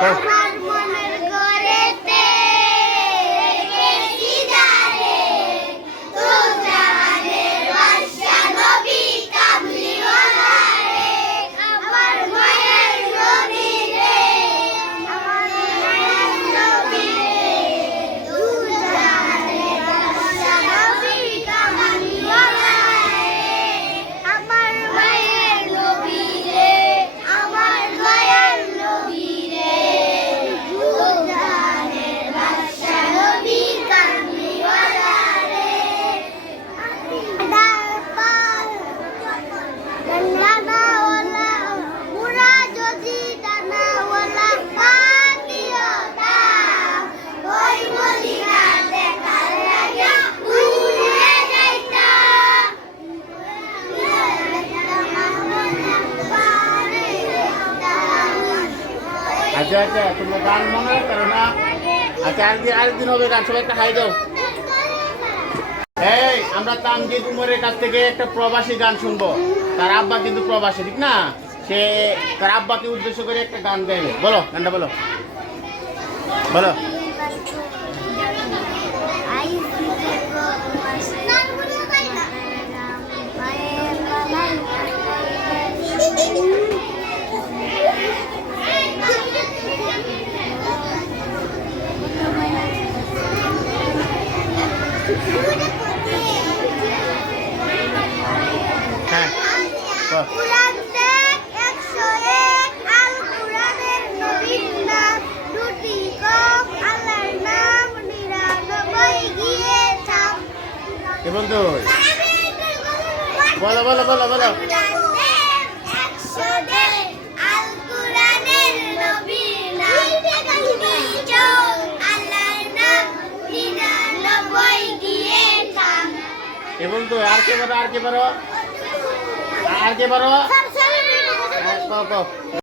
আমার আচ্ছা আচ্ছা তোমরা গান মনে করো না? আচ্ছা আরেকদিন আরেকদিন হবে গান, সবাই একটা হাই দাও। এই, আমরা তামজিদ উমরের কাছ থেকে একটা প্রবাসী গান শুনব। তার আব্বা কিন্তু প্রবাসী, ঠিক না? সে তার আব্বাকে উদ্দেশ্য করে একটা গান গাইবে। বলো, গানটা বলো। বলো। এ বন্ধু বলো। বলো বলো বলো এ তো আর কে পারো আর কে পারো আর কে পারো